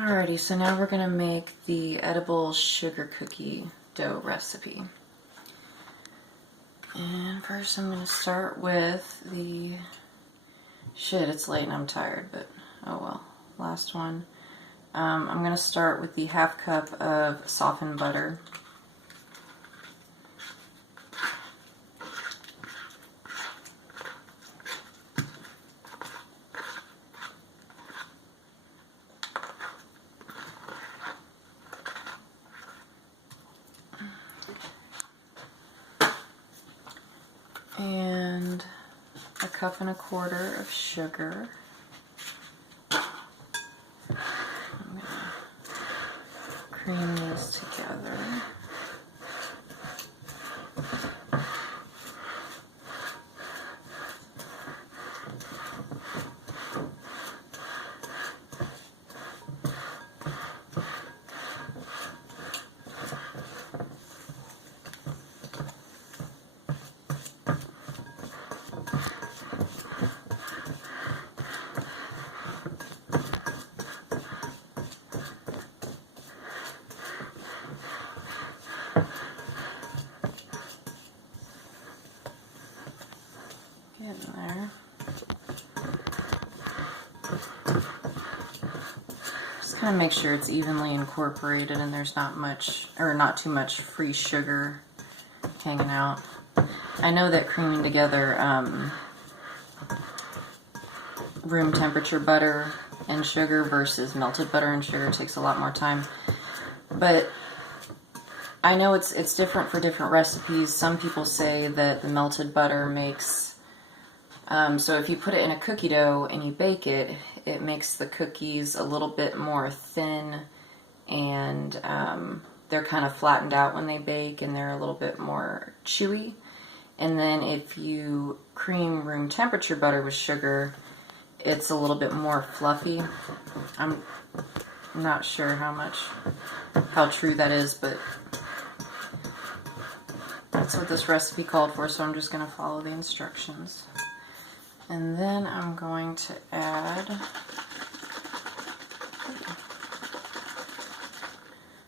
Alrighty, so now we're going to make the edible sugar cookie dough recipe. And first I'm going to start with the... Shit, it's late and I'm tired, but oh well. Last one. I'm going to start with the 1/2 cup of softened butter. And 1.25 cups of sugar. I'm going to cream these together. Getting there. Just kind of make sure it's evenly incorporated and there's not much, or not too much free sugar hanging out. I know that creaming together room temperature butter and sugar versus melted butter and sugar takes a lot more time, but I know it's different for different recipes. Some people say that the melted butter makes so if you put it in a cookie dough and you bake it, it makes the cookies a little bit more thin, and they're kind of flattened out when they bake, and they're a little bit more chewy. And then if you cream room temperature butter with sugar, it's a little bit more fluffy. I'm not sure how true that is, but that's what this recipe called for, so I'm just going to follow the instructions. And then I'm going to add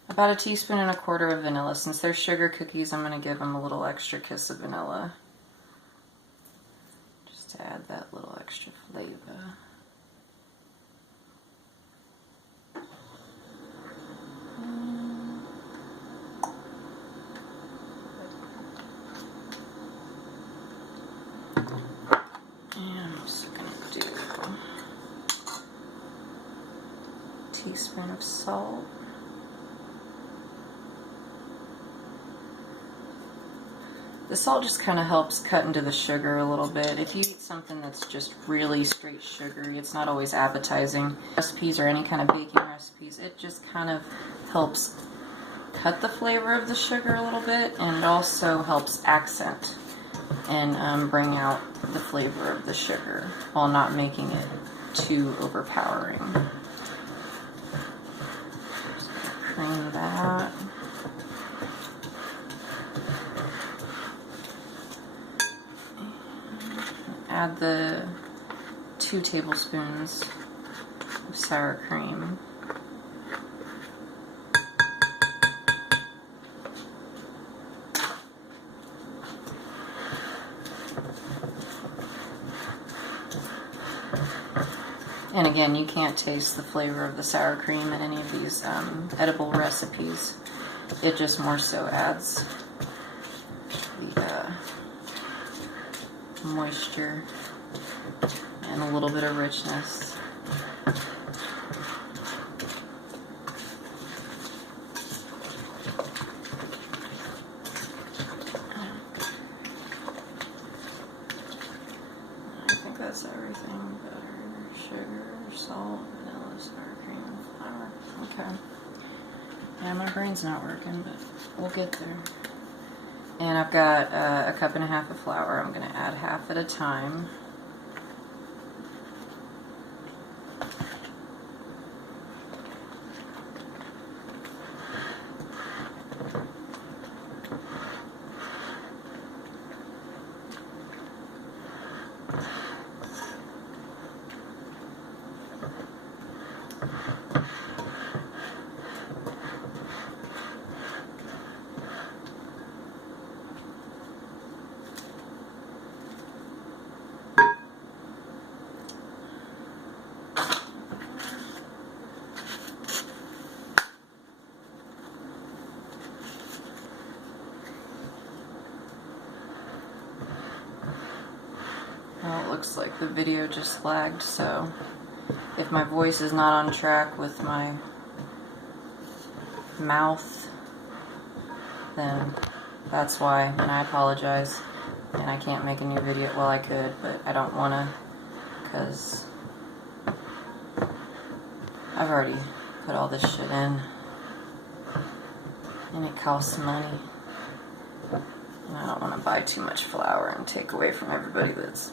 about 1.25 teaspoons of vanilla. Since they're sugar cookies, I'm going to give them a little extra kiss of vanilla, just to add that little extra flavor. Teaspoon of salt. The salt just kind of helps cut into the sugar a little bit. If you eat something that's just really straight sugary, it's not always appetizing. Recipes or any kind of baking recipes, it just kind of helps cut the flavor of the sugar a little bit, and it also helps accent and bring out the flavor of the sugar while not making it too overpowering. Cream that. Add the 2 tablespoons of sour cream. And again, you can't taste the flavor of the sour cream in any of these edible recipes. It just more so adds the moisture and a little bit of richness. I think that's everything. Sugar, salt, vanilla, sour cream, and flour. Okay. Yeah, my brain's not working, but we'll get there. And I've got 1.5 cups of flour. I'm going to add half at a time. looks like the video just lagged, so if my voice is not on track with my mouth, then that's why, and I apologize. And I can't make a new video. Well, I could, but I don't want to, because I've already put all this shit in, and it costs money. And I don't want to buy too much flour and take away from everybody that's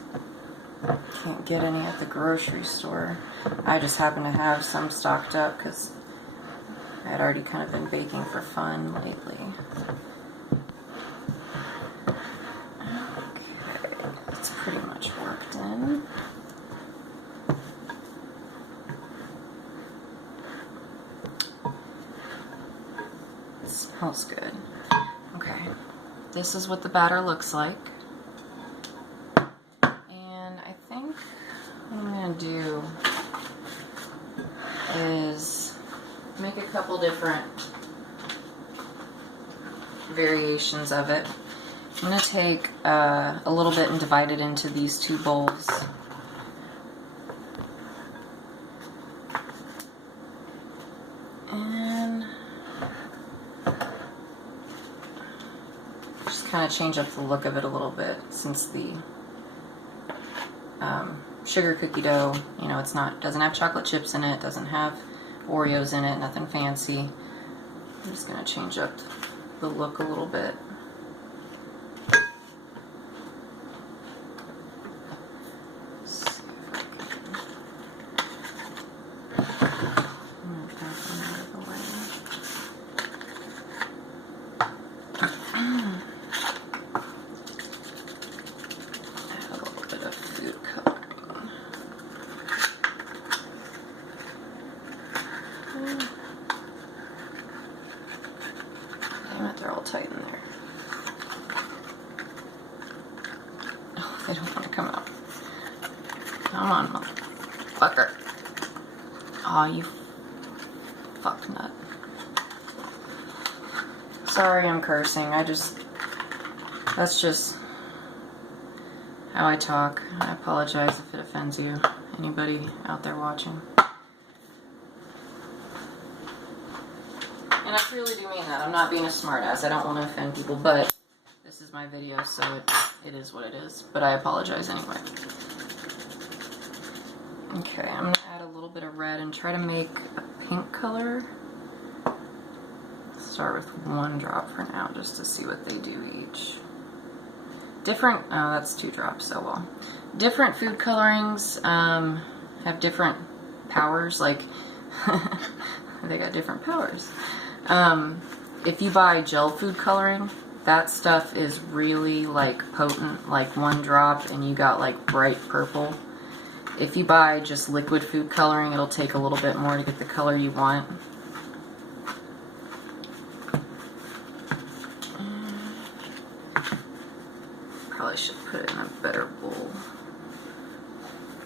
can't get any at the grocery store. I just happen to have some stocked up because I had already kind of been baking for fun lately. It's pretty much worked in. It smells good. Okay, this is what the batter looks like. And I think what I'm going to do is make a couple different variations of it. I'm going to take a little bit and divide it into these two bowls. And just kind of change up the look of it a little bit, since the sugar cookie dough, you know, doesn't have chocolate chips in it, doesn't have Oreos in it, nothing fancy. I'm just going to change up the look a little bit. They're all tight in there. Oh, they don't want to come out. Come on, motherfucker. Aw, you fuck nut. Sorry I'm cursing. That's just how I talk. I apologize if it offends you. Anybody out there watching. And I truly do mean that. I'm not being a smartass. I don't want to offend people, but this is my video, so it is what it is. But I apologize anyway. Okay, I'm going to add a little bit of red and try to make a pink color. Start with one drop for now, just to see what they do each. Oh, that's 2 drops, so well. Different food colorings have different powers, like, they got different powers. If you buy gel food coloring, that stuff is really like potent, like 1 drop and you got like bright purple. If you buy just liquid food coloring, it'll take a little bit more to get the color you want. Probably should put it in a better bowl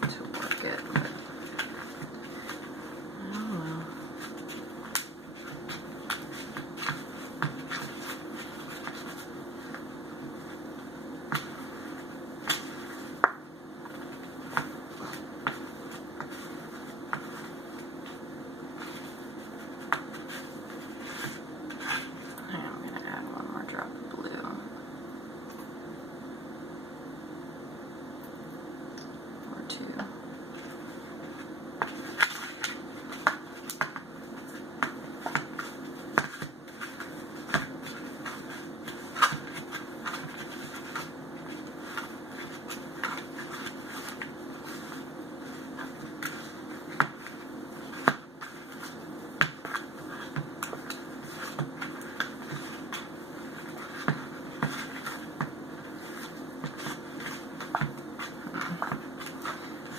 to work it, but I don't know. I'm going to add 1 more drop of blue. Or 2.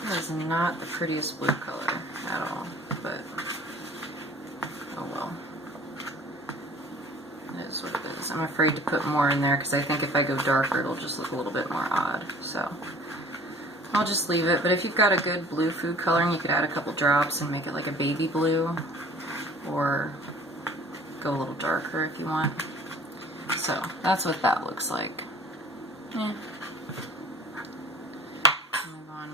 That is not the prettiest blue color at all, but oh well. It is what it is. I'm afraid to put more in there because I think if I go darker it'll just look a little bit more odd, so I'll just leave it. But if you've got a good blue food coloring, you could add a couple drops and make it like a baby blue, or go a little darker if you want. So that's what that looks like. Yeah. Move on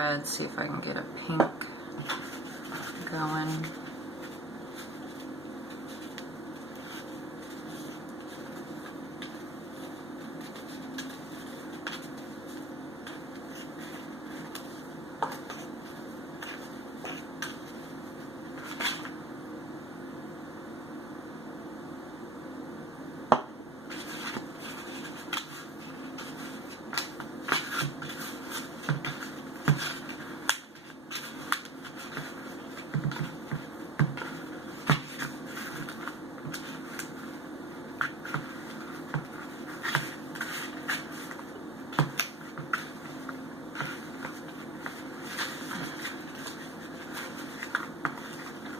red, see if I can get a pink going.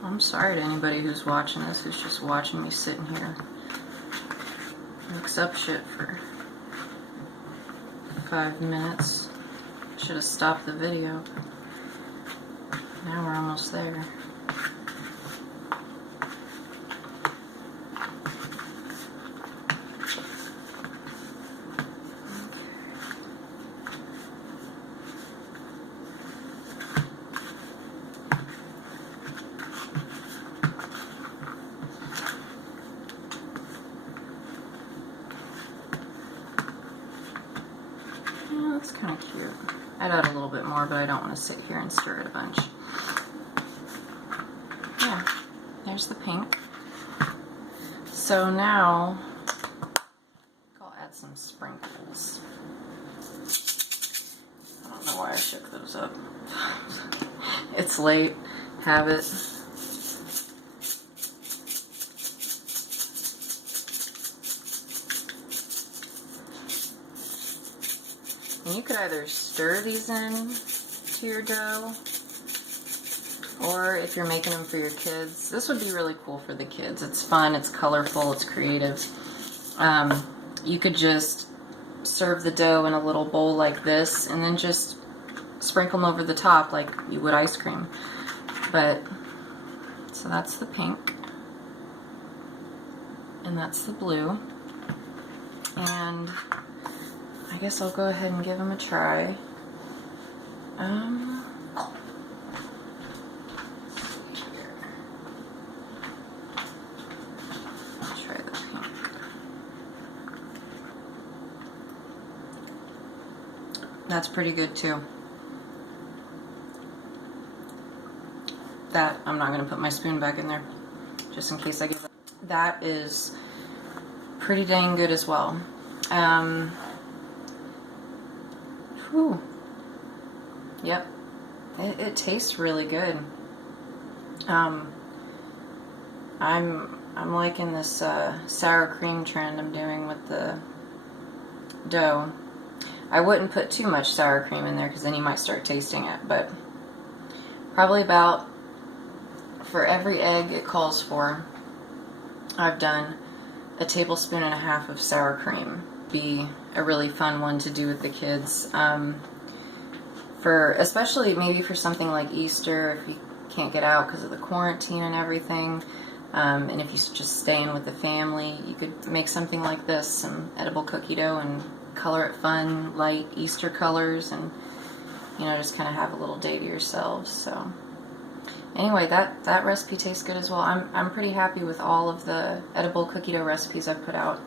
I'm sorry to anybody who's watching this, who's just watching me sitting here mix up shit for 5 minutes. Should have stopped the video. Now we're almost there. That's kind of cute. I'd add a little bit more, but I don't want to sit here and stir it a bunch. Yeah, there's the pink. So now I'll add some sprinkles. I don't know why I shook those up. It's late. Habit. And you could either stir these in to your dough, or if you're making them for your kids, this would be really cool for the kids. It's fun, it's colorful, it's creative. You could just serve the dough in a little bowl like this, and then just sprinkle them over the top like you would ice cream. But, so that's the pink, and that's the blue, and I guess I'll go ahead and give them a try. Try the pink. That's pretty good too. That, I'm not going to put my spoon back in there, just in case I give it. That is pretty dang good as well. Whew. Yep, it tastes really good. I'm liking this sour cream trend I'm doing with the dough. I wouldn't put too much sour cream in there because then you might start tasting it, but probably about, for every egg it calls for, I've done 1.5 tablespoons of sour cream. Be a really fun one to do with the kids. For especially maybe for something like Easter, if you can't get out because of the quarantine and everything, and if you're just staying with the family, you could make something like this, some edible cookie dough, and color it fun, light Easter colors, and you know, just kind of have a little day to yourselves. So anyway, that recipe tastes good as well. I'm pretty happy with all of the edible cookie dough recipes I've put out.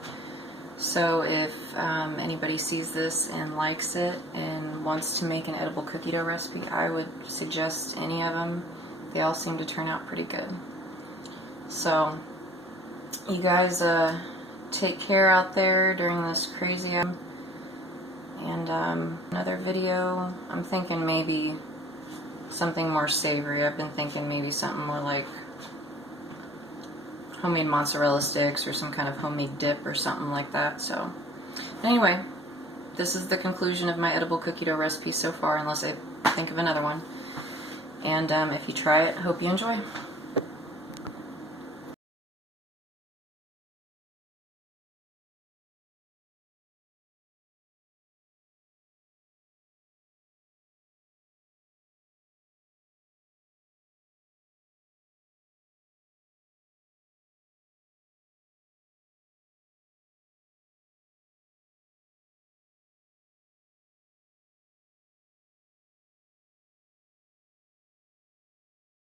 So if anybody sees this and likes it and wants to make an edible cookie dough recipe, I would suggest any of them. They all seem to turn out pretty good. So you guys take care out there during this crazy and another video, I'm thinking maybe something more savory. I've been thinking maybe something more like homemade mozzarella sticks or some kind of homemade dip or something like that. So anyway, this is the conclusion of my edible cookie dough recipe so far, unless I think of another one. And if you try it, hope you enjoy.